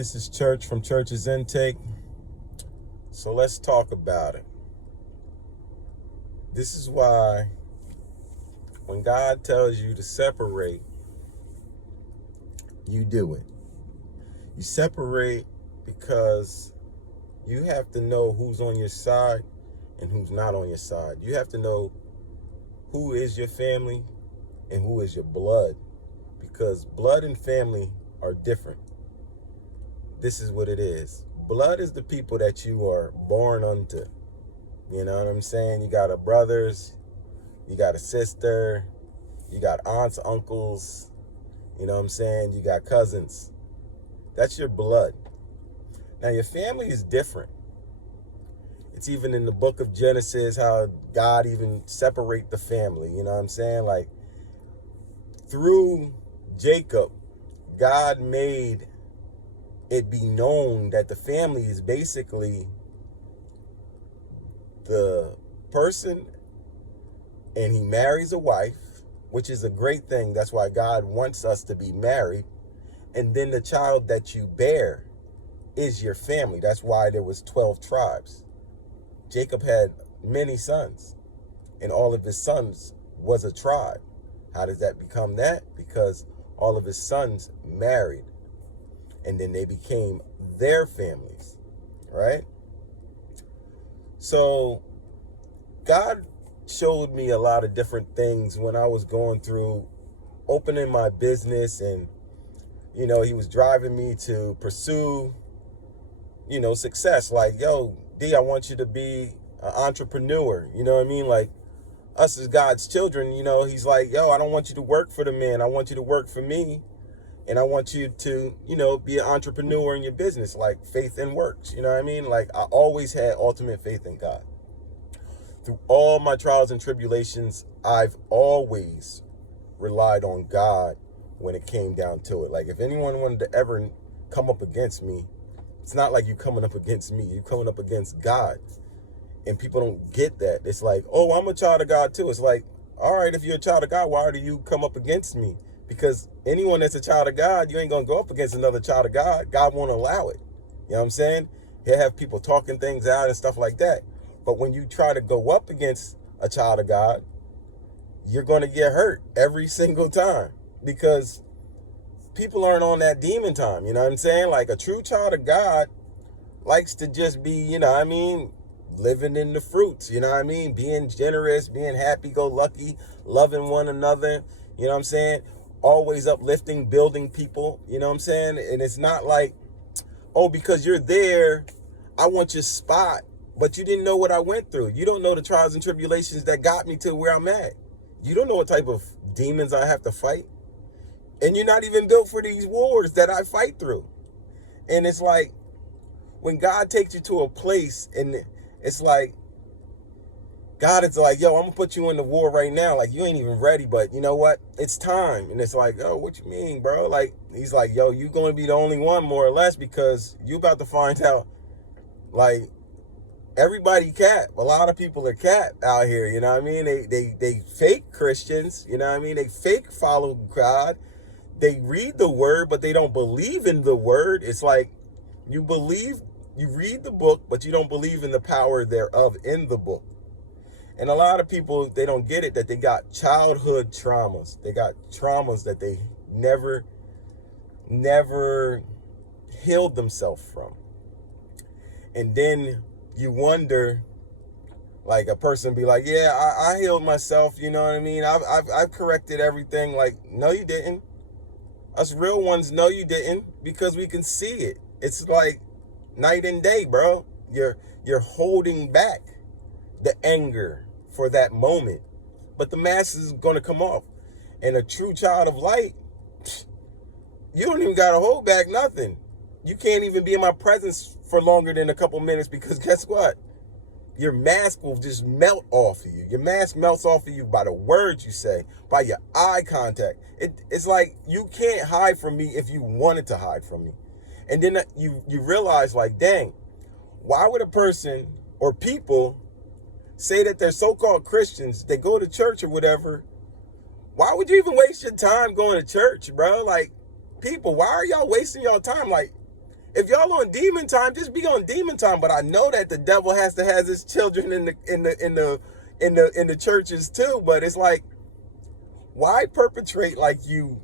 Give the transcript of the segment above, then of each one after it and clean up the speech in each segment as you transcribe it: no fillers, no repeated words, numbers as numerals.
This is Church from Church's Intake. So let's talk about it. This is why when God tells you to separate, you do it. You separate because you have to know who's on your side and who's not on your side. You have to know who is your family and who is your blood, because blood and family are different. This is what it is. Blood is the people that you are born unto. You know what I'm saying? You got a brothers, you got a sister, you got aunts, uncles, you know what I'm saying? You got cousins. That's your blood. Now your family is different. It's even in the book of Genesis how God even separate the family, you know what I'm saying? Like through Jacob, God made it be known that the family is basically the person, and he marries a wife, which is a great thing. That's why God wants us to be married. And then the child that you bear is your family. That's why there was 12 tribes. Jacob had many sons, and all of his sons was a tribe. How does that become that? Because all of his sons married, and then they became their families, right? So God showed me a lot of different things when I was going through opening my business, and he was driving me to pursue success. Like, yo, D, I want you to be an entrepreneur. You know what I mean? Like, us as God's children, he's like, yo, I don't want you to work for the man. I want you to work for me. And I want you to, be an entrepreneur in your business, like faith and works. You know what I mean? Like, I always had ultimate faith in God. Through all my trials and tribulations, I've always relied on God when it came down to it. Like, if anyone wanted to ever come up against me, it's not like you coming up against me. You coming up against God. And people don't get that. It's like, oh, I'm a child of God too. It's like, all right, if you're a child of God, why do you come up against me? Because anyone that's a child of God, you ain't going to go up against another child of God. God won't allow it. You know what I'm saying? He'll have people talking things out and stuff like that. But when you try to go up against a child of God, you're going to get hurt every single time, because people aren't on that demon time. You know what I'm saying? Like, a true child of God likes to just be, living in the fruits, being generous, being happy-go-lucky, loving one another, you know what I'm saying? Always uplifting, building people, you know what I'm saying? And it's not like, oh, because you're there, I want your spot, but you didn't know what I went through. You don't know the trials and tribulations that got me to where I'm at. You don't know what type of demons I have to fight. And you're not even built for these wars that I fight through. And it's like, when God takes you to a place, and it's like, God is like, yo, I'm going to put you in the war right now. Like, you ain't even ready, but you know what? It's time. And it's like, oh, what you mean, bro? Like, he's like, yo, you going to be the only one, more or less, because you about to find out, like, everybody cap. A lot of people are cap out here, you know what I mean? They fake Christians, you know what I mean? They fake follow God. They read the word, but they don't believe in the word. It's like, you read the book, but you don't believe in the power thereof in the book. And a lot of people, they don't get it, that they got childhood traumas. They got traumas that they never healed themselves from. And then you wonder, like, a person be like, yeah, I healed myself, you know what I mean? I've corrected everything. Like, no, you didn't. Us real ones, no, you didn't, because we can see it. It's like night and day, bro. You're holding back the anger for that moment, but the mask is going to come off. And a true child of light, you don't even got to hold back nothing. You can't even be in my presence for longer than a couple minutes, because guess what? Your mask will just melt off of you. Your mask melts off of you by the words you say, by your eye contact. It's like, you can't hide from me if you wanted to hide from me. And then you realize, like, dang, why would a person or people say that they're so-called Christians, they go to church or whatever? Why would you even waste your time going to church, bro? Like, people, why are y'all wasting y'all time? Like, If y'all on demon time, just be on demon time. But I know that the devil has to have his children in the churches too. But it's like, why perpetrate like you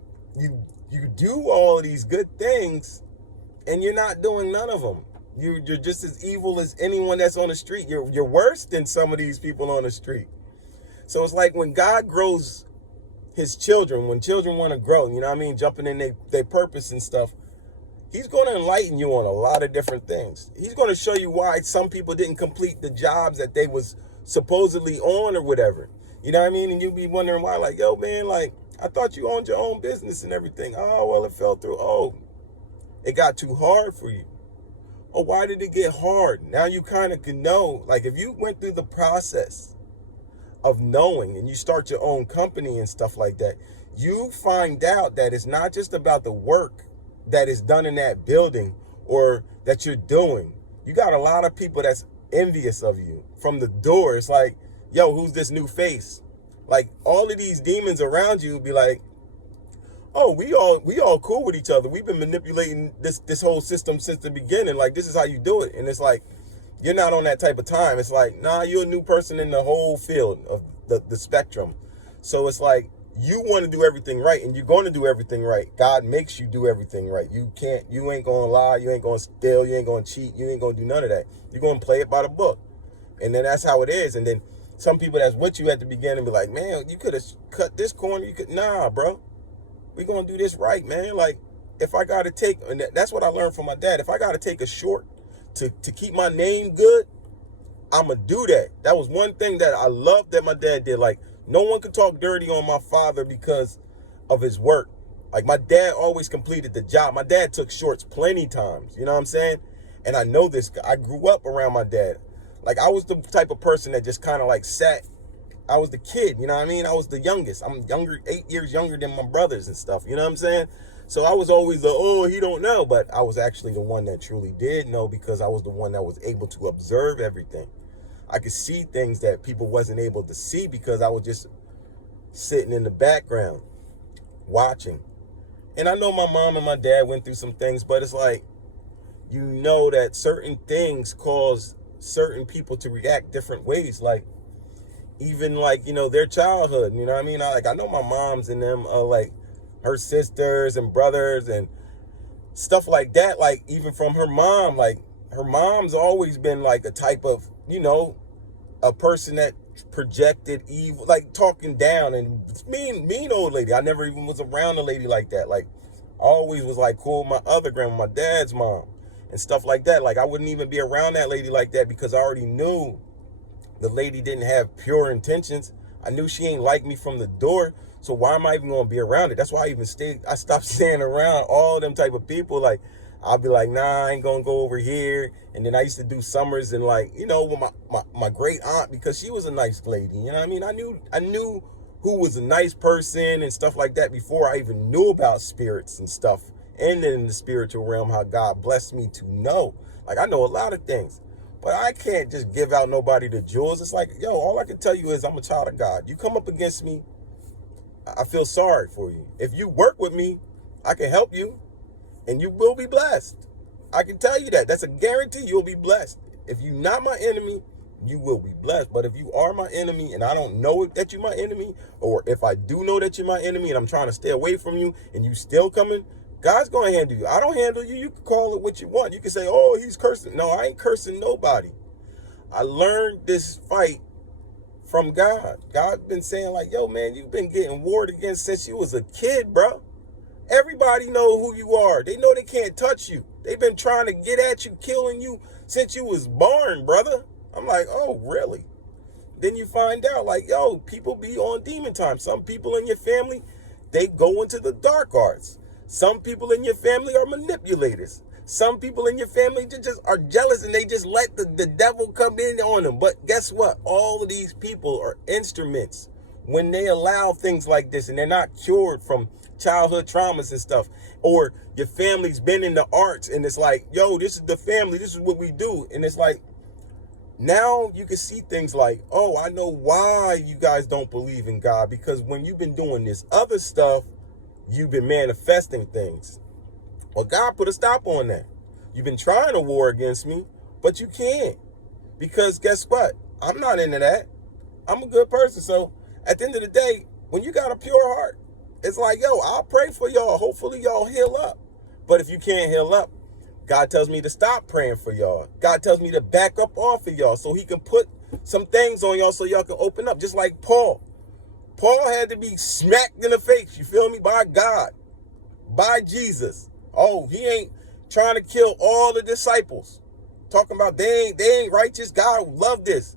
do all of these good things and you're not doing none of them? You're just as evil as anyone that's on the street. You're worse than some of these people on the street. So it's like when God grows his children, when children want to grow, you know what I mean, jumping in their purpose and stuff, he's going to enlighten you on a lot of different things. He's going to show you why some people didn't complete the jobs that they was supposedly on or whatever. You know what I mean? And you'll be wondering why, like, yo, man, like, I thought you owned your own business and everything. Oh, well, it fell through. Oh, it got too hard for you. Oh, why did it get hard? Now you kind of can know, like, if you went through the process of knowing and you start your own company and stuff like that, you find out that it's not just about the work that is done in that building or that you're doing. You got a lot of people that's envious of you from the door. It's like, yo, who's this new face? Like, all of these demons around you be like, oh, we all cool with each other. We've been manipulating this whole system since the beginning. Like, this is how you do it. And it's like, you're not on that type of time. It's like, nah, you're a new person in the whole field of the spectrum. So it's like, you want to do everything right, and you're going to do everything right. God makes you do everything right. You ain't going to lie. You ain't going to steal. You ain't going to cheat. You ain't going to do none of that. You're going to play it by the book. And then that's how it is. And then some people that's with you at the beginning be like, man, you could have cut this corner. Nah, bro. We're going to do this right, man. Like, if I got to take, and that's what I learned from my dad. If I got to take a short to keep my name good, I'm going to do that. That was one thing that I loved that my dad did. Like, no one could talk dirty on my father because of his work. Like, my dad always completed the job. My dad took shorts plenty times. You know what I'm saying? And I know this. I grew up around my dad. Like, I was the type of person that just kind of like sat. I was the kid, you know what I mean? I was the youngest. I'm younger, 8 years younger than my brothers and stuff. You know what I'm saying? So I was always the, oh, he don't know. But I was actually the one that truly did know, because I was the one that was able to observe everything. I could see things that people wasn't able to see because I was just sitting in the background watching. And I know my mom and my dad went through some things, but it's like, you know that certain things cause certain people to react different ways. Like, even like, you know, their childhood, you know what I mean? I know my mom's and them, like her sisters and brothers and stuff like that. Like, even from her mom, like her mom's always been like a type of, you know, a person that projected evil, like talking down, and mean old lady. I never even was around a lady like that. Like, I always was like cool with my other grandma, my dad's mom and stuff like that. Like, I wouldn't even be around that lady like that because I already knew the lady didn't have pure intentions. I knew she ain't like me from the door. So why am I even going to be around it? That's why I stopped staying around all them type of people. Like, I'll be like, nah, I ain't going to go over here. And then I used to do summers and, like, you know, with my great aunt, because she was a nice lady. You know what I mean? I knew who was a nice person and stuff like that before I even knew about spirits and stuff. And then in the spiritual realm, how God blessed me to know. Like, I know a lot of things. But I can't just give out nobody the jewels. It's like, yo, all I can tell you is I'm a child of God. You come up against me, I feel sorry for you. If you work with me, I can help you, and you will be blessed. I can tell you that. That's a guarantee. You'll be blessed. If you're not my enemy, you will be blessed. But if you are my enemy and I don't know that you're my enemy, or if I do know that you're my enemy and I'm trying to stay away from you and you still coming, God's going to handle you. I don't handle you. You can call it what you want. You can say, oh, he's cursing. No, I ain't cursing nobody. I learned this fight from God. God's been saying like, yo, man, you've been getting warred against since you was a kid, bro. Everybody know who you are. They know they can't touch you. They've been trying to get at you, killing you since you was born, brother. I'm like, oh, really? Then you find out like, yo, people be on demon time. Some people in your family, they go into the dark arts. Some people in your family are manipulators. Some people in your family just are jealous and they just let the devil come in on them. But guess what? All of these people are instruments when they allow things like this and they're not cured from childhood traumas and stuff. Or your family's been in the arts and it's like, yo, this is the family. This is what we do. And it's like, now you can see things like, oh, I know why you guys don't believe in God. Because when you've been doing this other stuff, you've been manifesting things. Well, God put a stop on that. You've been trying to war against me, but you can't. Because guess what? I'm not into that. I'm a good person. So at the end of the day, when you got a pure heart, it's like, yo, I'll pray for y'all. Hopefully y'all heal up. But if you can't heal up, God tells me to stop praying for y'all. God tells me to back up off of y'all so he can put some things on y'all so y'all can open up. Just like Paul. Paul had to be smacked in the face, you feel me, by God, by Jesus. Oh, he ain't trying to kill all the disciples. Talking about they ain't righteous. God love this.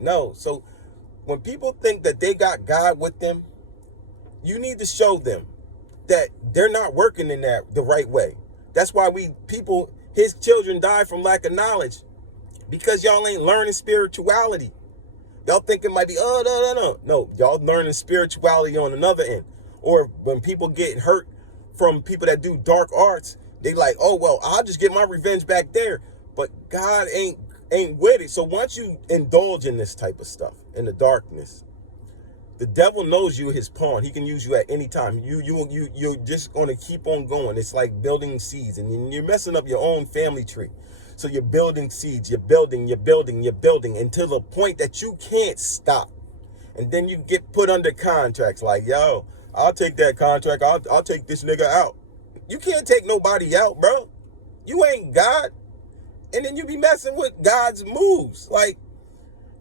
No. So when people think that they got God with them, you need to show them that they're not working in that the right way. That's why his children die from lack of knowledge, because y'all ain't learning spirituality. Y'all think it might be, no, y'all learning spirituality on another end. Or when people get hurt from people that do dark arts, they like, oh, well, I'll just get my revenge back there. But God ain't with it. So once you indulge in this type of stuff, in the darkness, the devil knows you're his pawn. He can use you at any time. You're just going to keep on going. It's like building seeds, and you're messing up your own family tree. So you're building seeds, you're building until the point that you can't stop. And then you get put under contracts like, yo, I'll take that contract. I'll take this nigga out. You can't take nobody out, bro. You ain't God. And then you be messing with God's moves. Like,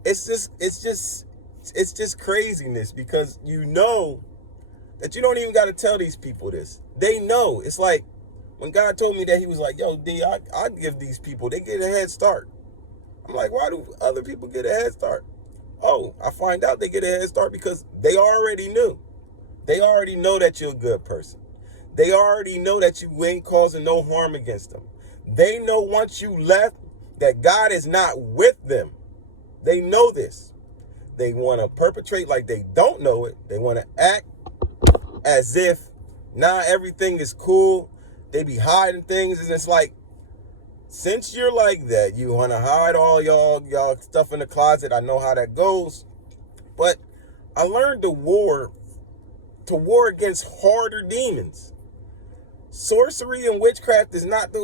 it's just craziness, because you know that you don't even got to tell these people this. They know. It's like when God told me that, he was like, yo, D, I give these people, they get a head start. I'm like, why do other people get a head start? Oh, I find out they get a head start because they already knew. They already know that you're a good person. They already know that you ain't causing no harm against them. They know once you left that God is not with them. They know this. They want to perpetrate like they don't know it. They want to act as if everything is cool. They be hiding things, and it's like, since you're like that, you want to hide all y'all stuff in the closet. I know how that goes. But I learned to war against harder demons. Sorcery and witchcraft is not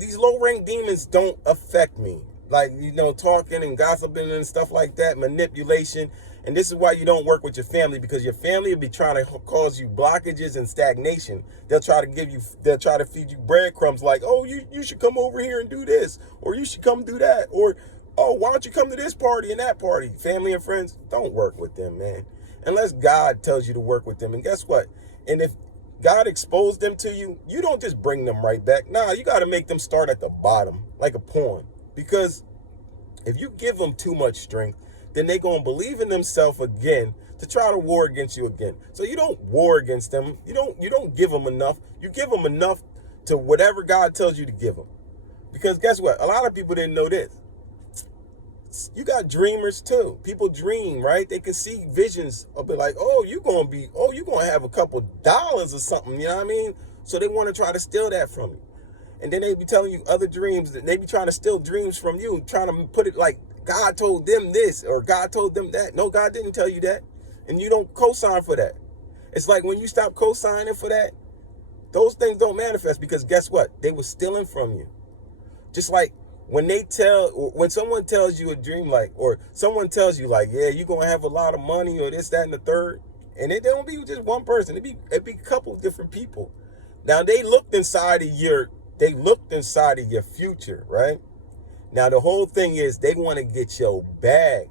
these low-rank demons don't affect me. Like, talking and gossiping and stuff like that, manipulation. And this is why you don't work with your family, because your family will be trying to cause you blockages and stagnation. They'll try to feed you breadcrumbs like, oh, you should come over here and do this, or you should come do that, or, oh, why don't you come to this party and that party? Family and friends, don't work with them, man. Unless God tells you to work with them. And guess what? And if God exposed them to you, you don't just bring them right back. Nah, you got to make them start at the bottom, like a pawn. Because if you give them too much strength, then they're going to believe in themselves again to try to war against you again. So you don't war against them. You don't give them enough. You give them enough to whatever God tells you to give them. Because guess what? A lot of people didn't know this. You got dreamers too. People dream, right? They can see visions of it, like, you're going to have a couple dollars or something, you know what I mean? So they want to try to steal that from you. And then they be telling you other dreams, that they be trying to steal dreams from you, trying to put it like God told them this or God told them that. No, God didn't tell you that. And you don't co-sign for that. It's like when you stop co-signing for that, those things don't manifest, because guess what? They were stealing from you. Just like when someone tells you a dream, like, or someone tells you like, yeah, you're going to have a lot of money or this, that, and the third. And it don't be just one person. It be a couple of different people. Now they looked inside of your future, right? Now the whole thing is they want to get your bag.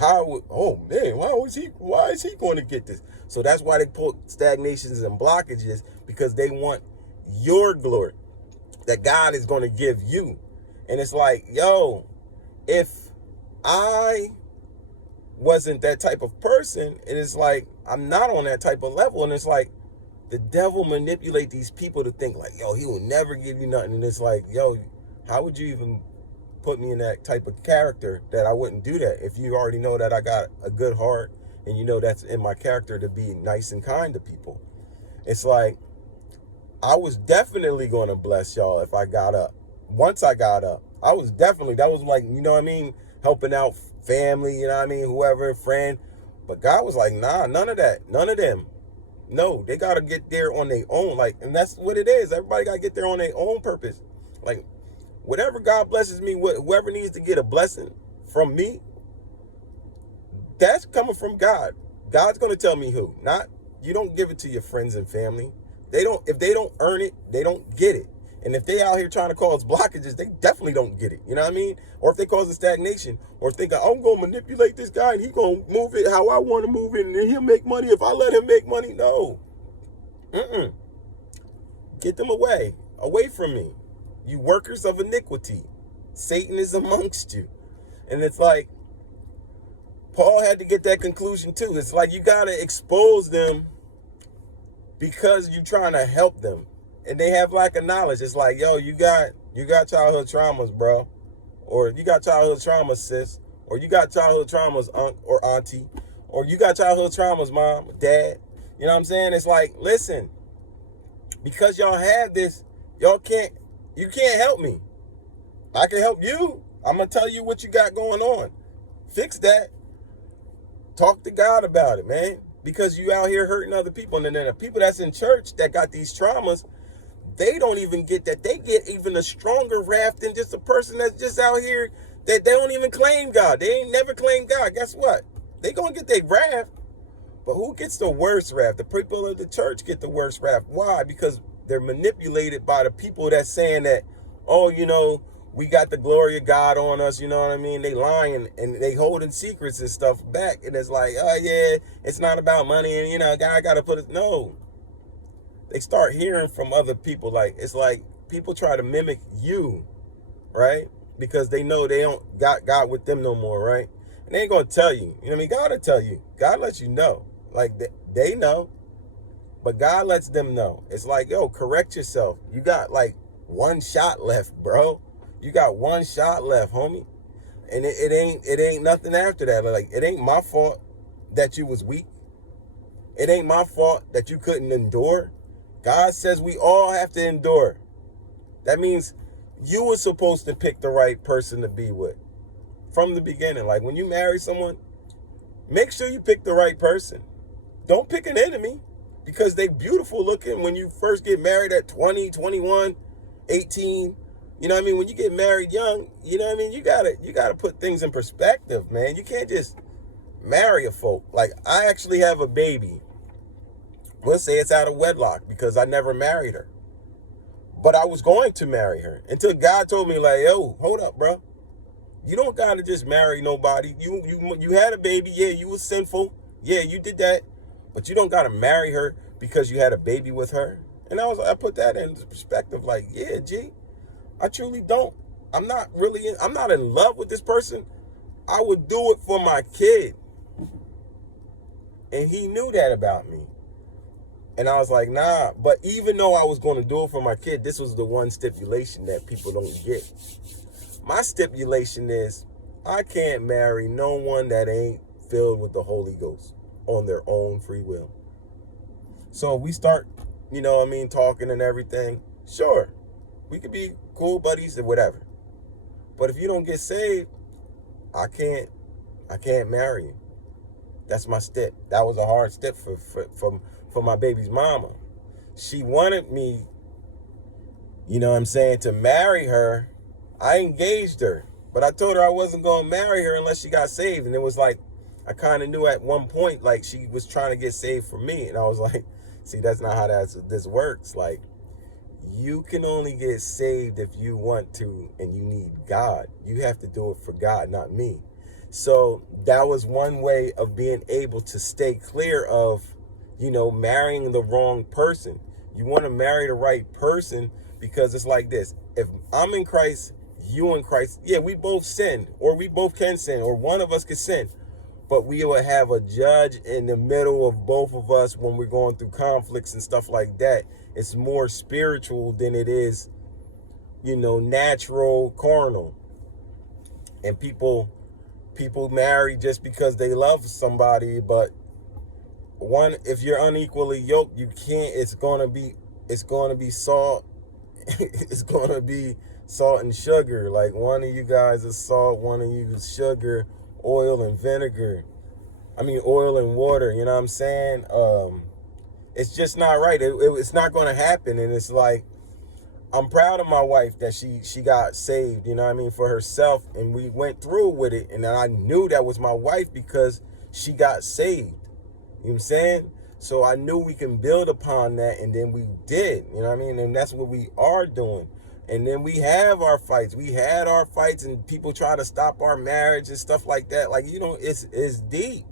Oh man, why is he going to get this? So that's why they put stagnations and blockages, because they want your glory that God is going to give you. And it's like, yo, if I wasn't that type of person, and it's like, I'm not on that type of level. And it's like, the devil manipulate these people to think like, yo, he will never give you nothing. And it's like, yo, how would you even put me in that type of character that I wouldn't do that if you already know that I got a good heart and you know that's in my character to be nice and kind to people? It's like, I was definitely going to bless y'all if I got up. Once I got up, that was like, you know what I mean? Helping out family, you know what I mean? Whoever, friend. But God was like, nah, none of that. None of them. No, they got to get there on their own. Like, and that's what it is. Everybody got to get there on their own purpose. Like, Whatever God blesses me with, whoever needs to get a blessing from me, that's coming from God. God's going to tell me who. Not, you don't give it to your friends and family. If they don't earn it, they don't get it. And if they out here trying to cause blockages, they definitely don't get it. You know what I mean? Or if they cause a stagnation, or think I'm going to manipulate this guy and he going to move it how I want to move it and he'll make money if I let him make money. No. Get them away from me. You workers of iniquity. Satan is amongst you. And it's like, Paul had to get that conclusion too. It's like you got to expose them because you're trying to help them. And they have lack of knowledge. It's like, yo, you got childhood traumas, bro. Or you got childhood traumas, sis. Or you got childhood traumas, uncle or auntie. Or you got childhood traumas, mom, dad. You know what I'm saying? It's like, listen, because y'all have this, you can't help me. I can help you. I'm going to tell you what you got going on. Fix that. Talk to God about it, man. Because you out here hurting other people. And then the people that's in church that got these traumas, they don't even get that. They get even a stronger wrath than just a person that's just out here that they don't even claim God. They ain't never claimed God. Guess what? They going to get their wrath. But who gets the worst wrath? The people of the church get the worst wrath. Why? Because they're manipulated by the people that's saying that, oh, we got the glory of God on us, you know what I mean? They lying and they holding secrets and stuff back. And it's like, oh yeah, it's not about money and God got to put it. No. They start hearing from other people. Like, it's like people try to mimic you, right? Because they know they don't got God with them no more, right? And they ain't going to tell you. You know what I mean? God will tell you. God lets you know. Like, they know. But God lets them know. It's like, yo, correct yourself. You got like one shot left, bro. You got one shot left, homie. And it ain't nothing after that. Like, it ain't my fault that you was weak. It ain't my fault that you couldn't endure. God says we all have to endure. That means you were supposed to pick the right person to be with from the beginning. Like, when you marry someone, make sure you pick the right person. Don't pick an enemy because they beautiful looking when you first get married at 20, 21, 18. You know what I mean? When you get married young, you know what I mean? You gotta put things in perspective, man. You can't just marry a folk. Like, I actually have a baby. We'll say it's out of wedlock because I never married her. But I was going to marry her until God told me, like, yo, hold up, bro. You don't gotta just marry nobody. You had a baby. Yeah, you was sinful. Yeah, you did that. But you don't gotta marry her because you had a baby with her. And I put that into perspective. Like, yeah, G, I truly don't. I'm not in love with this person. I would do it for my kid. And he knew that about me. And I was like, nah. But even though I was going to do it for my kid, this was the one stipulation that people don't get. My stipulation is I can't marry no one that ain't filled with the Holy Ghost on their own free will. So we start, talking and everything. Sure, we could be cool buddies or whatever. But if you don't get saved, I can't marry you. That's my step. That was a hard step for my baby's mama. She wanted me, to marry her. I engaged her, but I told her I wasn't going to marry her unless she got saved. And it was like, I kind of knew at one point, like, she was trying to get saved for me. And I was like, see, that's not how this works. Like, you can only get saved if you want to and you need God. You have to do it for God, not me. So that was one way of being able to stay clear of, marrying the wrong person. You want to marry the right person because it's like this. If I'm in Christ, you in Christ, yeah, we both sin, or we both can sin, or one of us can sin. But we will have a judge in the middle of both of us when we're going through conflicts and stuff like that. It's more spiritual than it is, natural, carnal. And people marry just because they love somebody, but if you're unequally yoked, you can't. It's gonna be salt. It's gonna be salt and sugar. Like, one of you guys is salt, one of you is sugar, oil and vinegar. Oil and water. You know what I'm saying? It's just not right. It's not gonna happen. And it's like, I'm proud of my wife that she got saved, you know what I mean, for herself, and we went through with it, and I knew that was my wife because she got saved. You know what I'm saying? So I knew we can build upon that, and then we did, you know what I mean? And that's what we are doing. And then we have our fights. We had our fights, and people try to stop our marriage and stuff like that. Like, you know, it's deep.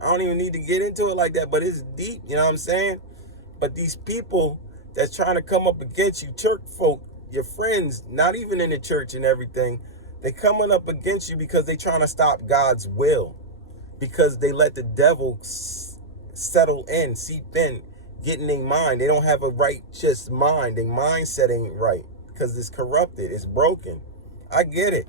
I don't even need to get into it like that, but it's deep, you know what I'm saying? But these people that's trying to come up against you, church folk, your friends, not even in the church and everything, they coming up against you because they trying to stop God's will, because they let the devil settle in, seep in, get in their mind. They don't have a righteous mind. Their mindset ain't right because it's corrupted. It's broken. I get it.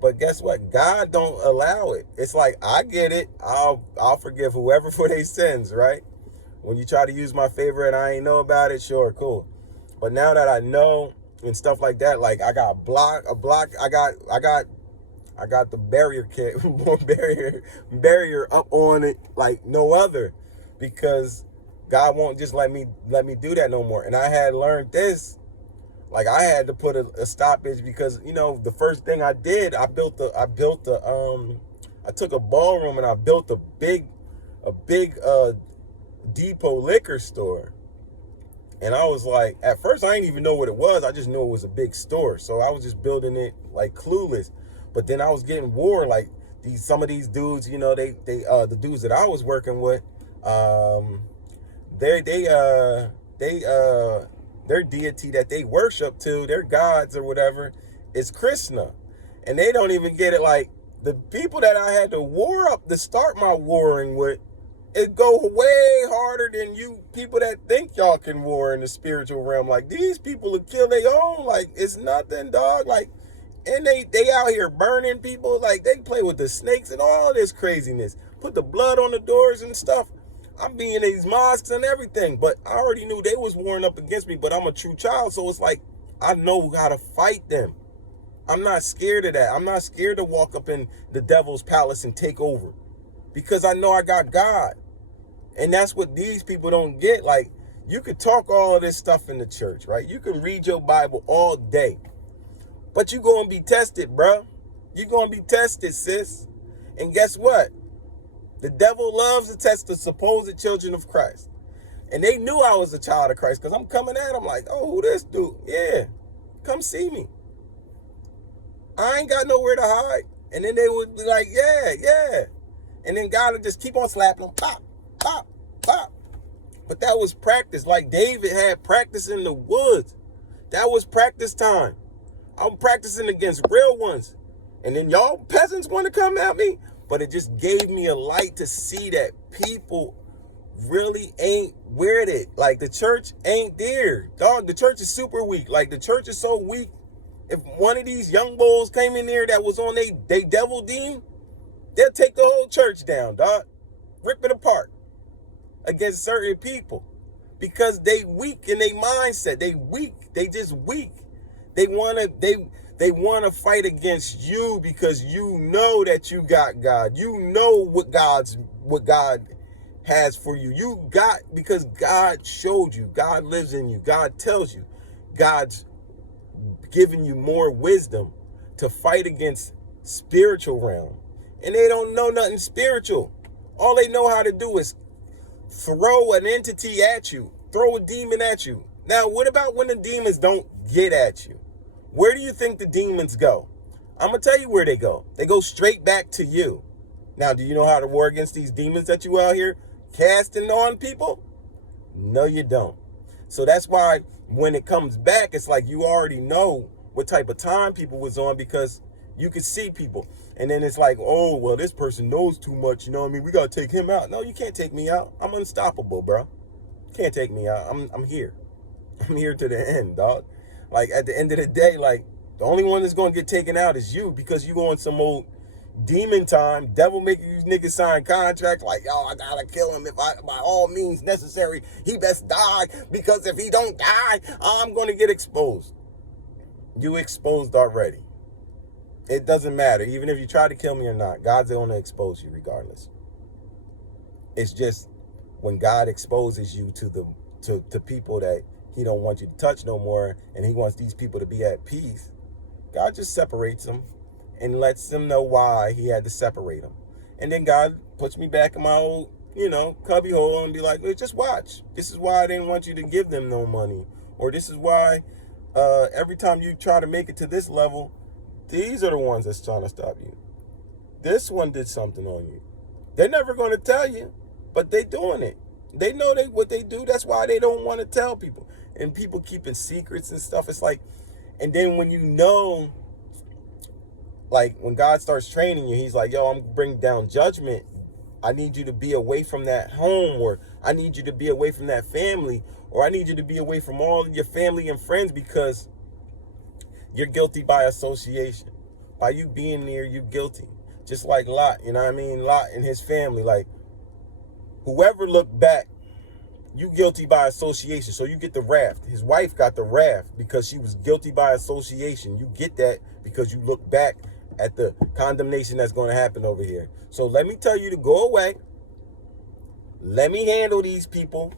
But guess what? God don't allow it. It's like, I get it. I'll forgive whoever for their sins, right? When you try to use my favor and I ain't know about it, sure, cool. But now that I know and stuff like that, like I got I got the barrier kit, barrier up on it like no other, because God won't just let me do that no more. And I had learned this. Like, I had to put a stoppage because, you know, the first thing I did, I took a ballroom and I built a big depot liquor store. And I was like, at first I didn't even know what it was. I just knew it was a big store. So I was just building it like clueless. But then I was getting war. Like, some of these dudes, you know, the dudes that I was working with, their deity that they worship to, their gods or whatever, is Krishna. And they don't even get it. Like, the people that I had to war up to start my warring with, it go way harder than you people that think y'all can war in the spiritual realm. Like, these people will kill their own. Like, it's nothing, dog. Like, and they out here burning people. Like, they play with the snakes and all this craziness. Put the blood on the doors and stuff. I'm being in these mosques and everything. But I already knew they was warring up against me. But I'm a true child. So it's like, I know how to fight them. I'm not scared of that. I'm not scared to walk up in the devil's palace and take over. Because I know I got God. And that's what these people don't get. Like, you could talk all of this stuff in the church, right? You can read your Bible all day. But you're going to be tested, bro. You're going to be tested, sis. And guess what? The devil loves to test the supposed children of Christ. And they knew I was a child of Christ because I'm coming at them like, oh, who this dude? Yeah, come see me. I ain't got nowhere to hide. And then they would be like, yeah. And then God would just keep on slapping them. Pop, pop, pop. But that was practice. Like David had practice in the woods. That was practice time. I'm practicing against real ones. And then y'all peasants want to come at me. But it just gave me a light to see that people really ain't with it. Like, the church ain't there. Dog, the church is super weak. Like, the church is so weak. If one of these young bulls came in there that was on they devil deem, they'll take the whole church down, dog. Rip it apart against certain people. Because they weak in their mindset. They weak. They just weak. They wanna fight against you because you know that you got God. You know what God has for you. You got, because God showed you. God lives in you. God tells you. God's giving you more wisdom to fight against spiritual realm. And they don't know nothing spiritual. All they know how to do is throw an entity at you. Throw a demon at you. Now, what about when the demons don't get at you? Where do you think the demons go? I'm going to tell you where they go. They go straight back to you. Now, do you know how to war against these demons that you out here casting on people? No, you don't. So that's why when it comes back, it's like you already know what type of time people was on, because you can see people. And then it's like, oh, well, this person knows too much. You know what I mean? We got to take him out. No, you can't take me out. I'm unstoppable, bro. You can't take me out. I'm here. I'm here to the end, dog. Like, at the end of the day, like, the only one that's going to get taken out is you, because you going some old demon time. Devil making you niggas sign contracts like, yo, I got to kill him by all means necessary. He best die, because if he don't die, I'm going to get exposed. You exposed already. It doesn't matter. Even if you try to kill me or not, God's going to expose you regardless. It's just when God exposes you to people that he don't want you to touch no more, and he wants these people to be at peace, God just separates them and lets them know why he had to separate them. And then God puts me back in my old, cubby hole and be like, hey, just watch. This is why I didn't want you to give them no money. Or this is why every time you try to make it to this level, these are the ones that's trying to stop you. This one did something on you. They're never going to tell you, but they doing it. They know what they do. That's why they don't want to tell people. And people keeping secrets and stuff. It's like, and then when like when God starts training you, he's like, yo, I'm bringing down judgment. I need you to be away from that home, or I need you to be away from that family, or I need you to be away from all of your family and friends because you're guilty by association. By you being near, you're guilty. Just like Lot, you know what I mean? Lot and his family, like whoever looked back, you guilty by association. So you get the wrath. His wife got the wrath because she was guilty by association. You get that because you look back at the condemnation that's going to happen over here. So let me tell you to go away. Let me handle these people.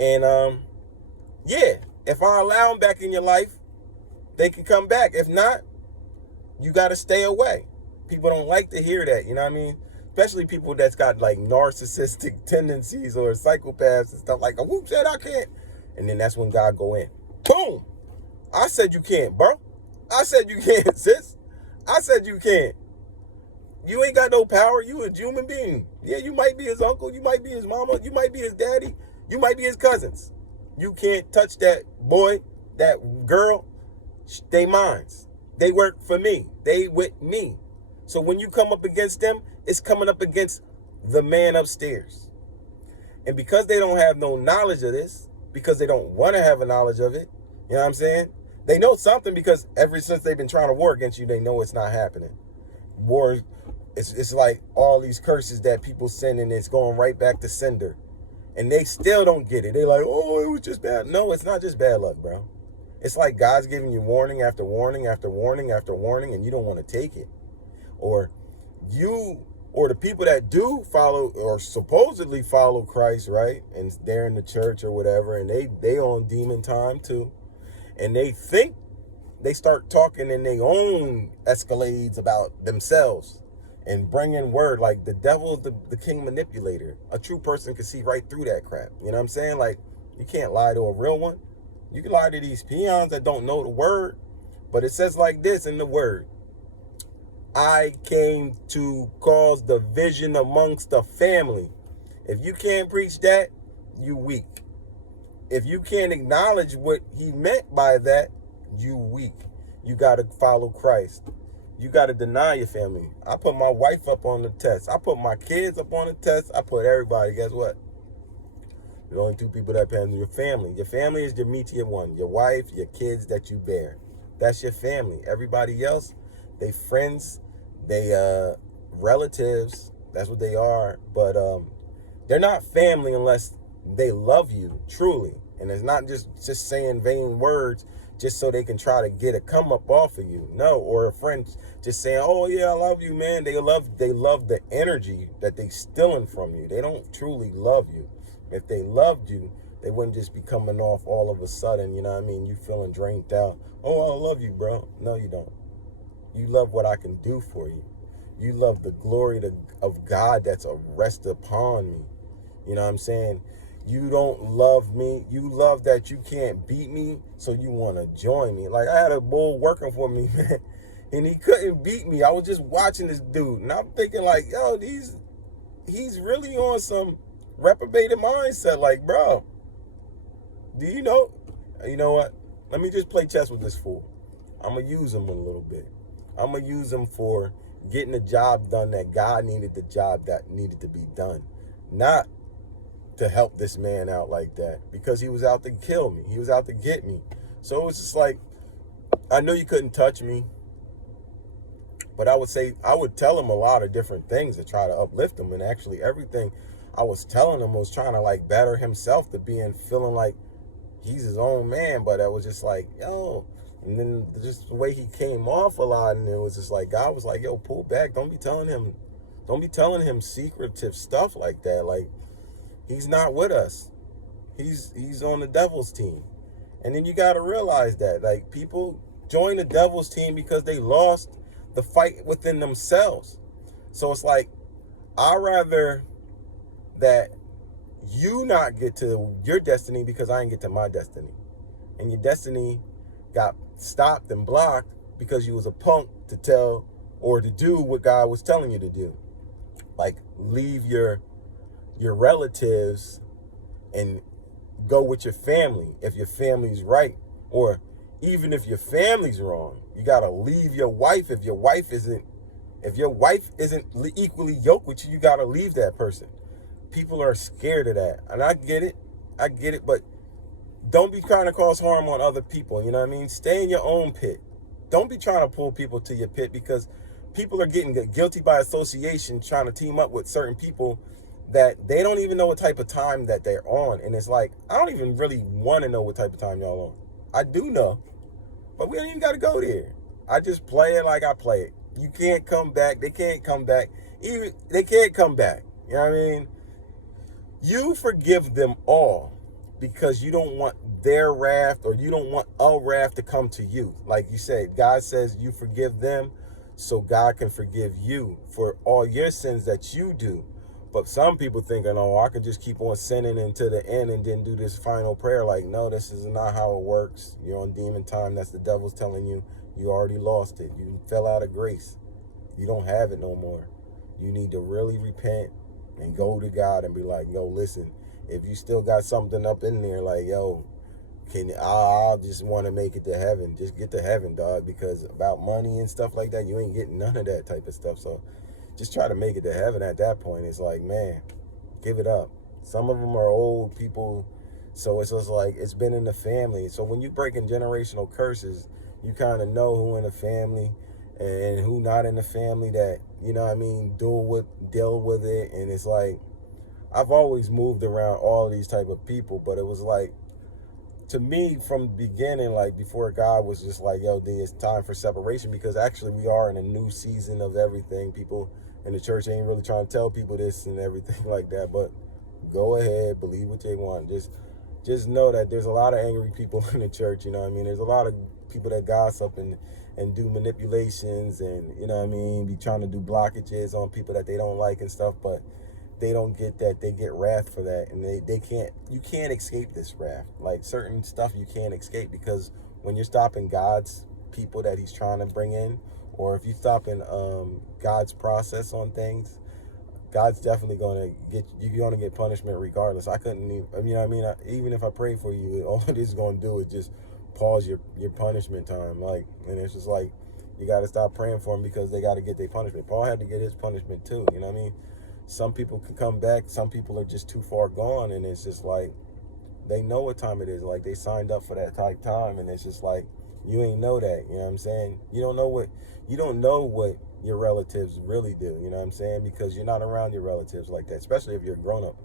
And yeah, if I allow them back in your life, they can come back. If not, you got to stay away. People don't like to hear that, you know what I mean? Especially people that's got like narcissistic tendencies or psychopaths and stuff like, who said I can't? And then that's when God go in. Boom! I said you can't, bro. I said you can't, sis. I said you can't. You ain't got no power. You a human being. Yeah, you might be his uncle. You might be his mama. You might be his daddy. You might be his cousins. You can't touch that boy, that girl. They mines. They work for me. They with me. So when you come up against them, it's coming up against the man upstairs. And because they don't have no knowledge of this, because they don't want to have a knowledge of it, you know what I'm saying? They know something because ever since they've been trying to war against you, they know it's not happening. War, it's like all these curses that people send and it's going right back to sender. And they still don't get it. They like, oh, it was just bad. No, it's not just bad luck, bro. It's like God's giving you warning after warning after warning after warning, and you don't want to take it. Or the people that do follow or supposedly follow Christ, right? And they're in the church or whatever, and they on demon time too. And they think they start talking in their own escalades about themselves and bringing word. Like the devil is the king manipulator. A true person can see right through that crap. You know what I'm saying? Like, you can't lie to a real one. You can lie to these peons that don't know the word. But it says like this in the word: I came to cause division amongst the family. If you can't preach that, you weak. If you can't acknowledge what he meant by that, you weak. You got to follow Christ. You got to deny your family. I put my wife up on the test. I put my kids up on the test. I put everybody. Guess what? The only two people that depend on your family. Your family is your meatier one. Your wife, your kids that you bear. That's your family. Everybody else, they friends, they relatives. That's what they are. But they're not family unless they love you truly. And it's not just saying vain words just so they can try to get a come up off of you. No, or a friend just saying, oh yeah, I love you, man. They love the energy that they stealing from you. They don't truly love you. If they loved you, they wouldn't just be coming off all of a sudden, you know what I mean? You feeling drained out. Oh, I love you, bro. No, you don't. You love what I can do for you. You love the glory of God that's rested upon me. You know what I'm saying? You don't love me. You love that you can't beat me, so you want to join me. Like, I had a bull working for me, man, and he couldn't beat me. I was just watching this dude, and I'm thinking like, yo, he's really on some reprobated mindset. Like, bro, do you know what? Let me just play chess with this fool. I'm going to use him a little bit. I'm going to use him for getting the job done that God needed, the job that needed to be done. Not to help this man out like that, because he was out to kill me. He was out to get me. So it's just like, I know you couldn't touch me, but I would tell him a lot of different things to try to uplift him. And actually everything I was telling him was trying to like better himself to feeling like he's his own man. But I was just like, yo, and then just the way he came off a lot, and it was just like, God was like, yo, pull back. Don't be telling him secretive stuff like that. Like, he's not with us. He's on the devil's team. And then you got to realize that, like, people join the devil's team because they lost the fight within themselves. So it's like, I'd rather that you not get to your destiny because I didn't get to my destiny. And your destiny got stopped and blocked because you was a punk to tell or to do what God was telling you to do. Like, leave your relatives and go with your family if your family's right. Or even if your family's wrong, you got to leave your wife. If your wife isn't equally yoked with you, you got to leave that person. People are scared of that. And I get it, but don't be trying to cause harm on other people. You know what I mean? Stay in your own pit. Don't be trying to pull people to your pit, because people are getting guilty by association trying to team up with certain people that they don't even know what type of time that they're on. And it's like, I don't even really want to know what type of time y'all on. I do know, but we don't even got to go there. I just play it like I play it. You can't come back. They can't come back. They can't come back. You know what I mean? You forgive them all because you don't want their wrath, or you don't want a wrath to come to you. Like you said, God says you forgive them so God can forgive you for all your sins that you do. But some people thinking, oh, I can just keep on sinning until the end and then do this final prayer. Like, no, this is not how it works. You're on demon time. That's the devil's telling you. You already lost it. You fell out of grace. You don't have it no more. You need to really repent and go to God and be like, yo, listen, if you still got something up in there, like, yo, I'll just want to make it to heaven. Just get to heaven, dog, because about money and stuff like that, you ain't getting none of that type of stuff. So just try to make it to heaven at that point. It's like, man, give it up. Some of them are old people, so it's just like, it's been in the family. So when you breaking generational curses, you kind of know who in the family and who not in the family that, you know what I mean, deal with it. And it's like, I've always moved around all of these type of people, but it was like, to me, from the beginning, like before God was just like, yo, D, it's time for separation, because actually we are in a new season of everything. People in the church ain't really trying to tell people this and everything like that, but go ahead, believe what they want. Just know that there's a lot of angry people in the church, you know what I mean? There's a lot of people that gossip and do manipulations and, you know what I mean, be trying to do blockages on people that they don't like and stuff, but they don't get that. They get wrath for that, and you can't escape this wrath. Like certain stuff you can't escape, because when you're stopping God's people that he's trying to bring in, or if you're stopping God's process on things, God's definitely you're going to get punishment regardless. I couldn't even, you know what I mean? Even if I pray for you, all it is going to do is just pause your punishment time. Like, and it's just like, you got to stop praying for them because they got to get their punishment. Paul had to get his punishment too, you know what I mean? Some people can come back. Some people are just too far gone, and it's just like, they know what time it is. Like, they signed up for that type time, and it's just like, you ain't know that. You know what I'm saying? You don't know what your relatives really do. You know what I'm saying? Because you're not around your relatives like that, especially if you're a grown up.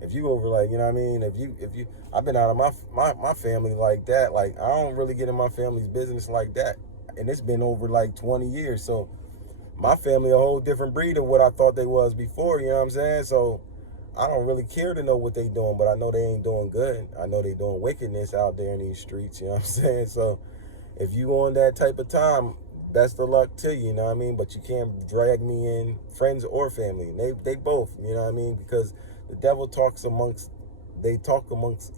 If you over, like, you know what I mean? If you, I've been out of my family like that. Like, I don't really get in my family's business like that, and it's been over like 20 years. So my family a whole different breed of what I thought they was before, you know what I'm saying? So I don't really care to know what they doing, but I know they ain't doing good. I know they doing wickedness out there in these streets, you know what I'm saying? So if you on that type of time, best of luck to you, you know what I mean? But you can't drag me in, friends or family. They both, you know what I mean? Because the devil talk amongst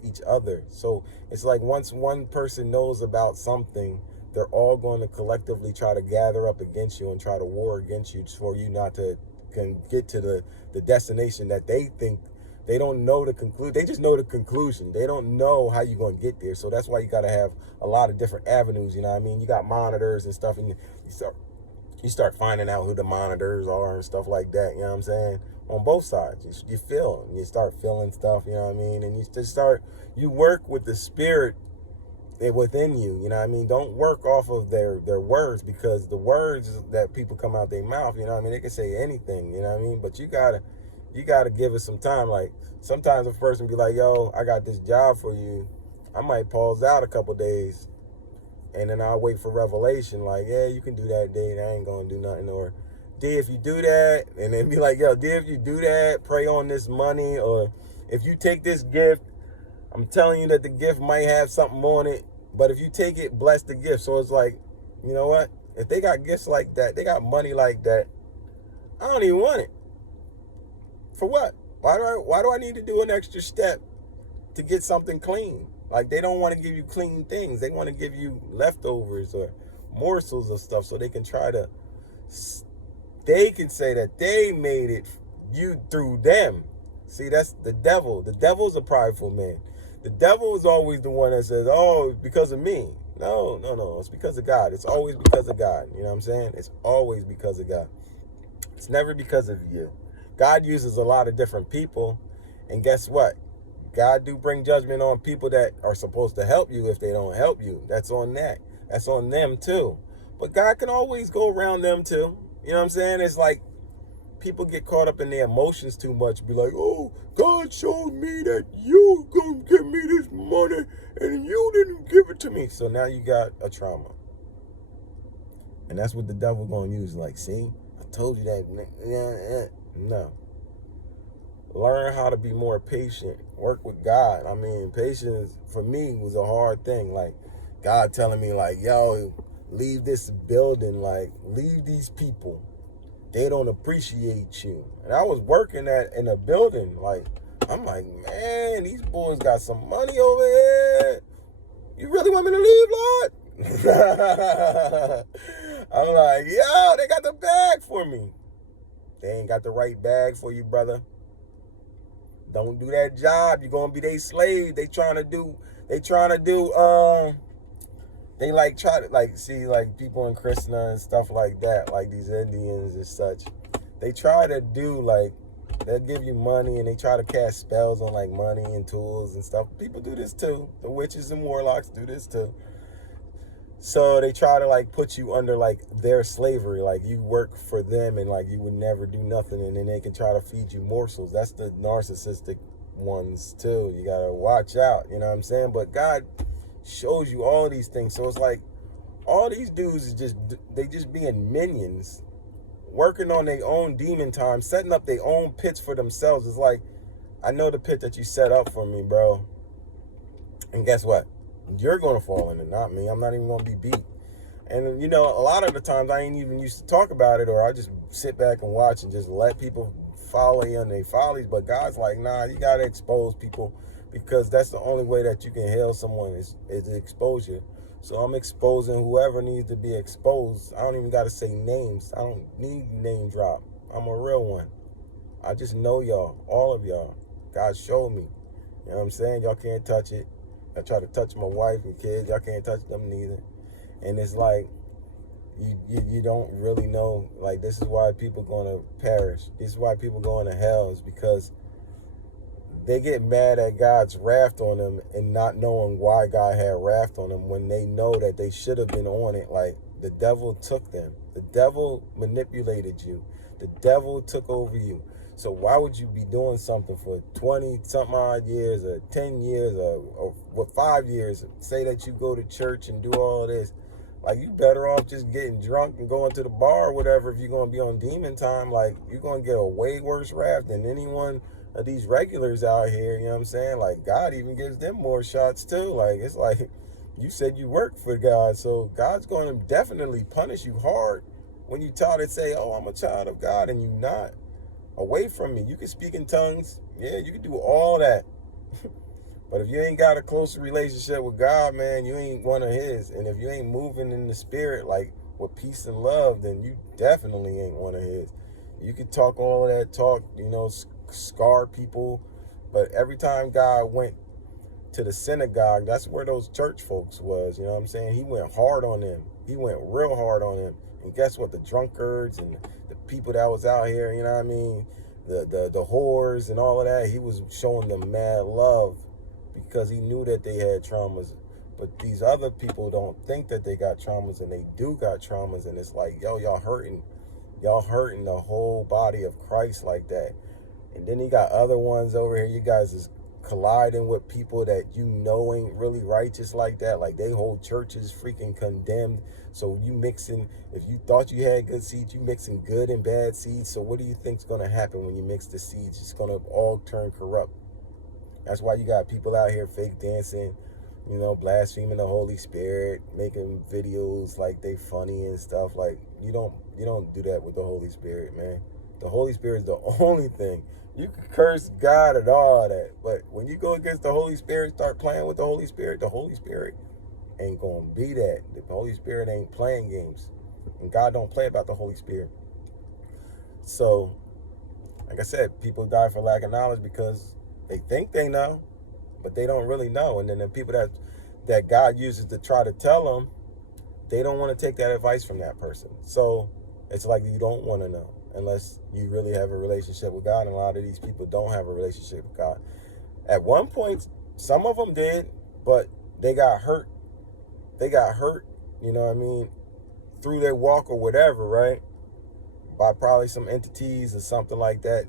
each other. So it's like, once one person knows about something, they're all going to collectively try to gather up against you and try to war against you for you not to can get to the destination that they think. They don't know the conclusion. They just know the conclusion. They don't know how you're going to get there. So that's why you got to have a lot of different avenues, you know what I mean? You got monitors and stuff, and you start finding out who the monitors are and stuff like that, you know what I'm saying? On both sides. You feel them. You start feeling stuff, you know what I mean? And you work with the spirit within you, you know what I mean? Don't work off of their words, because the words that people come out their mouth, you know what I mean, they can say anything, you know what I mean? But you gotta give it some time. Like, sometimes a person be like, yo, I got this job for you. I might pause out a couple days, and then I'll wait for revelation, like, yeah, you can do that, D, I ain't gonna do nothing. Or, D, if you do that, and then be like, yo, D, if you do that, pray on this money. Or if you take this gift, I'm telling you that the gift might have something on it. But if you take it, bless the gift. So it's like, you know what? If they got gifts like that, they got money like that, I don't even want it. For what? Why do I need to do an extra step to get something clean? Like, they don't want to give you clean things. They want to give you leftovers or morsels of stuff so they can try to, they can say that they made it you through them. See, that's the devil. The devil's a prideful man. The devil is always the one that says, oh, it's because of me. No, no, no. It's because of God. It's always because of God. You know what I'm saying? It's always because of God. It's never because of you. God uses a lot of different people. And guess what? God do bring judgment on people that are supposed to help you if they don't help you. That's on that. That's on them too. But God can always go around them too. You know what I'm saying? It's like people get caught up in their emotions too much. Be like, oh, God showed me that you gonna give me this money and you didn't give it to me. So now you got a trauma. And that's what the devil gonna use. Like, see, I told you that. No. Learn how to be more patient. Work with God. I mean, patience for me was a hard thing. Like, God telling me, like, yo, leave this building. Like, leave these people. They don't appreciate you. And I was working in a building. Like, I'm like, man, these boys got some money over here. You really want me to leave, Lord? I'm like, yo, they got the bag for me. They ain't got the right bag for you, brother. Don't do that job. You're gonna be their slave. They like try to like see like people in Krishna and stuff like that, like these Indians and such. They try to do like, they'll give you money and they try to cast spells on like money and tools and stuff. People do this too. The witches and warlocks do this too. So they try to like put you under like their slavery, like you work for them and like you would never do nothing, and then they can try to feed you morsels. That's the narcissistic ones too. You gotta watch out, you know what I'm saying? But God shows you all these things. So it's like all these dudes is just being minions, working on their own demon time, setting up their own pits for themselves. It's like, I know the pit that you set up for me, bro. And guess what? You're going to fall in it, not me. I'm not even going to be beat. And, you know, a lot of the times I ain't even used to talk about it, or I just sit back and watch and just let people follow you on their follies. But God's like, nah, you got to expose people, because that's the only way that you can heal someone is exposure. So I'm exposing whoever needs to be exposed. I don't even got to say names. I don't need name drop. I'm a real one. I just know y'all, all of y'all. God showed me. You know what I'm saying? Y'all can't touch it. I try to touch my wife and kids. Y'all can't touch them neither. And it's like, you don't really know. Like, this is why people going to perish. This is why people going to hell, is because they get mad at God's wrath on them and not knowing why God had wrath on them, when they know that they should have been on it. Like, the devil took them. The devil manipulated you. The devil took over you. So why would you be doing something for 20-something odd years or 10 years or 5 years? Say that you go to church and do all of this. Like, you better off just getting drunk and going to the bar or whatever if you're going to be on demon time. Like, you're going to get a way worse wrath than any one of these regulars out here. You know what I'm saying? Like, God even gives them more shots too. Like, it's like, you said you work for God, so God's going to definitely punish you hard when you try to say, oh, I'm a child of God, and you're not. Away from me. You can speak in tongues. Yeah, you can do all that. But if you ain't got a close relationship with God, man, you ain't one of his. And if you ain't moving in the spirit, like with peace and love, then you definitely ain't one of his. You can talk all of that talk, you know, scar people. But every time God went to the synagogue, that's where those church folks was. You know what I'm saying? He went hard on them. He went real hard on them. And guess what? The drunkards and the people that was out here, you know what I mean? The whores and all of that, he was showing them mad love because he knew that they had traumas. But these other people don't think that they got traumas, and they do got traumas. And it's like, yo, y'all hurting the whole body of Christ like that. And then he got other ones over here. You guys is colliding with people that you know ain't really righteous like that. Like, they whole church is freaking condemned. So you mixing, if you thought you had good seeds, you mixing good and bad seeds. So what do you think's going to happen when you mix the seeds? It's going to all turn corrupt. That's why you got people out here fake dancing, blaspheming the Holy Spirit, making videos like they funny and stuff. Like, you don't do that with the Holy Spirit, man. The Holy Spirit is the only thing. You can curse God and all that, but when you go against the Holy Spirit, start playing with the Holy Spirit ain't gonna be that. The Holy Spirit ain't playing games, and God don't play about the Holy Spirit. So, like I said, people die for lack of knowledge because they think they know, but they don't really know. And then the people that God uses to try to tell them, they don't want to take that advice from that person. So it's like you don't want to know unless you really have a relationship with God. And a lot of these people don't have a relationship with God. At one point, some of them did, but they got hurt. They got hurt, through their walk or whatever, right? By probably some entities or something like that.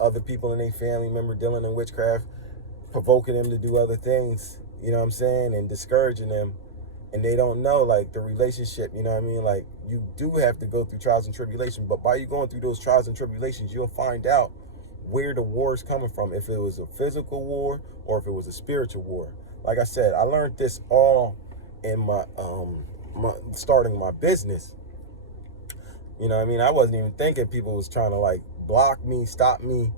Other people in their family member dealing in witchcraft, provoking them to do other things, and discouraging them. And they don't know, like, the relationship, like, you do have to go through trials and tribulations, but by you going through those trials and tribulations, you'll find out where the war is coming from, if it was a physical war or if it was a spiritual war. Like I said, I learned this all in my starting my business. I wasn't even thinking people was trying to, like, block me, stop me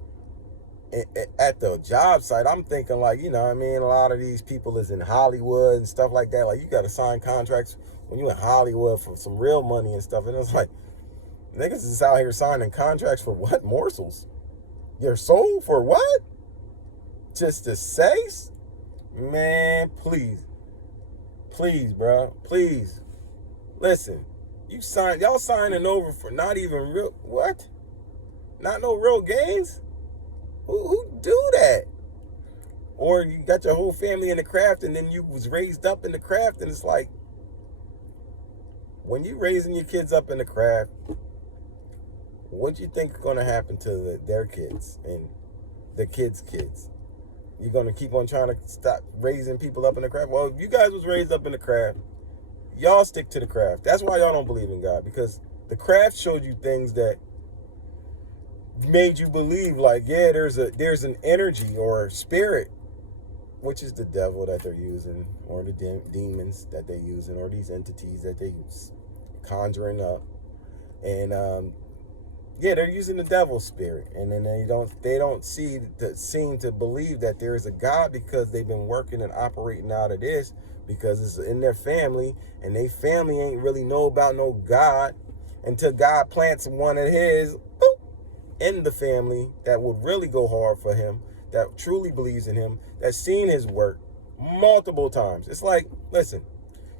at the job site. I'm thinking, like, a lot of these people is in Hollywood and stuff like that. Like, you got to sign contracts when you in Hollywood for some real money and stuff. And it's like, niggas is out here signing contracts for what? Morsels? Your soul for what? Just to say? Man, please. Please, bro. Please. Listen, y'all signing over for not even real, what? Not no real gains? Who do that? Or you got your whole family in the craft and then you was raised up in the craft, and it's like, when you raising your kids up in the craft, what do you think is going to happen to their kids and the kids' kids? You're going to keep on trying to stop raising people up in the craft? Well, if you guys was raised up in the craft, y'all stick to the craft. That's why y'all don't believe in God, because the craft showed you things that made you believe, like, yeah, there's an energy or a spirit, which is the devil that they're using, or the demons that they're using, or these entities that they conjuring up. And they're using the devil's spirit, and then they don't seem to believe that there is a God, because they've been working and operating out of this, because it's in their family, and they family ain't really know about no God until God plants one of his in the family that would really go hard for him, that truly believes in him, that's seen his work multiple times. It's like, listen,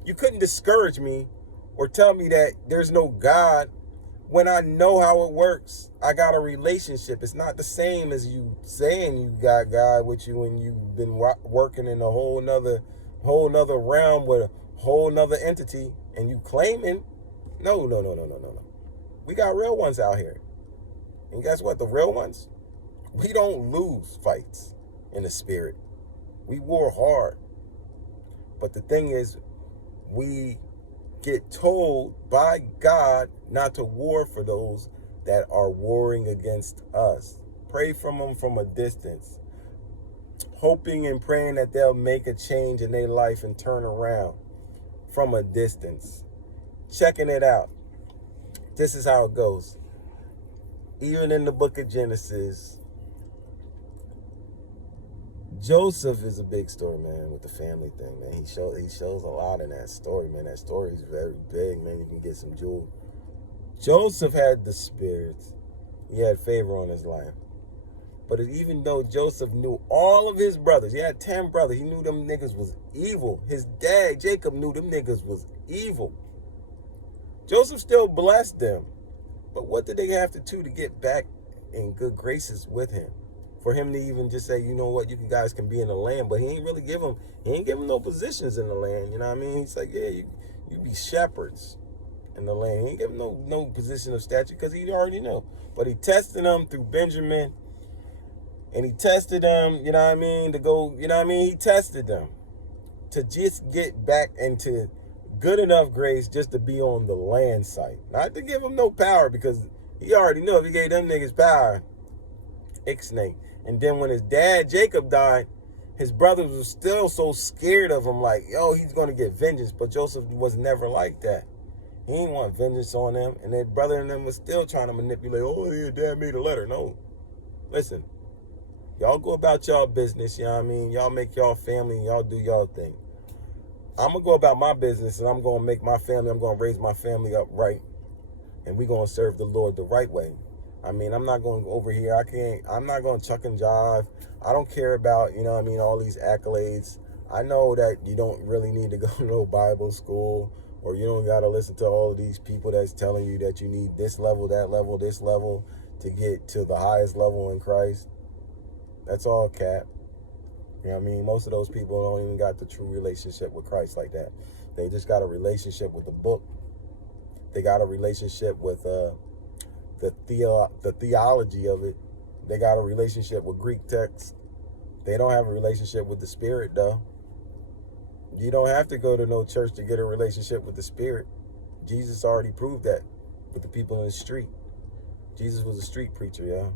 you couldn't discourage me or tell me that there's no God when I know how it works. I got a relationship. It's not the same as you saying you got God with you and you've been working in a whole nother realm with a whole nother entity and you claiming. No. We got real ones out here. And guess what? The real ones, we don't lose fights in the spirit. We war hard. But the thing is, we get told by God not to war for those that are warring against us. Pray from them from a distance, hoping and praying that they'll make a change in their life and turn around from a distance, checking it out. This is how it goes. Even in the book of Genesis, Joseph is a big story, man, with the family thing, man. He shows a lot in that story, man. That story is very big, man. You can get some jewel. Joseph had the spirits. He had favor on his life. But even though Joseph knew all of his brothers, he had 10 brothers, he knew them niggas was evil. His dad, Jacob, knew them niggas was evil. Joseph still blessed them. But what did they have to do to get back in good graces with him? For him to even just say, you know what, you guys can be in the land, but he ain't give them no positions in the land. You know what I mean? He's like, yeah, you be shepherds in the land. He ain't give them no position of stature, because he already knew. But he tested them through Benjamin, and he tested them, you know what I mean, to go, you know what I mean? He tested them to just get back into good enough grace just to be on the land site. Not to give him no power, because he already knew if he gave them niggas power, ixnay. And then when his dad, Jacob, died, his brothers were still so scared of him, like, yo, he's going to get vengeance. But Joseph was never like that. He didn't want vengeance on them. And their brother and them was still trying to manipulate, oh, yeah, dad made a letter. No. Listen, y'all go about y'all business, you know what I mean? Y'all make y'all family and y'all do y'all thing. I'm going to go about my business, and I'm going to make my family, I'm going to raise my family up right. And we're going to serve the Lord the right way. I mean, I'm not going over here. I'm not going to chuck and jive. I don't care about, you know what I mean, all these accolades. I know that you don't really need to go to no Bible school, or you don't got to listen to all of these people that's telling you that you need this level, that level, this level to get to the highest level in Christ. That's all cap. You know what I mean? Most of those people don't even got the true relationship with Christ like that. They just got a relationship with the book. They got a relationship with the theology of it. They got a relationship with Greek text. They don't have a relationship with the Spirit, though. You don't have to go to no church to get a relationship with the Spirit. Jesus already proved that with the people in the street. Jesus was a street preacher, y'all.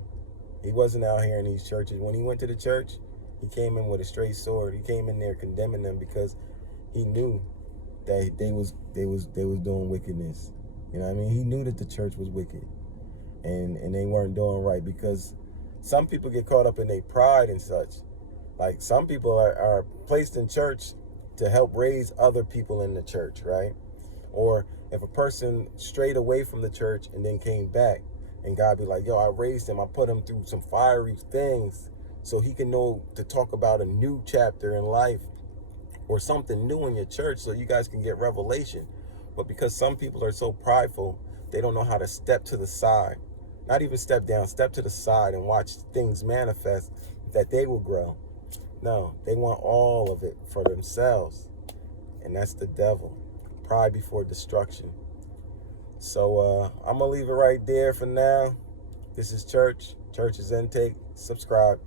He wasn't out here in these churches. When he went to the church, he came in with a straight sword. He came in there condemning them because he knew that they was doing wickedness. You know what I mean? He knew that the church was wicked, and they weren't doing right, because some people get caught up in their pride and such. Like, some people are placed in church to help raise other people in the church, right? Or if a person strayed away from the church and then came back, and God be like, yo, I raised him, I put him through some fiery things so he can know to talk about a new chapter in life or something new in your church, so you guys can get revelation. But because some people are so prideful, they don't know how to step to the side. Not even step down, step to the side and watch things manifest, that they will grow. No, they want all of it for themselves. And that's the devil. Pride before destruction. So I'm going to leave it right there for now. This is Church. Church's Intake. Subscribe.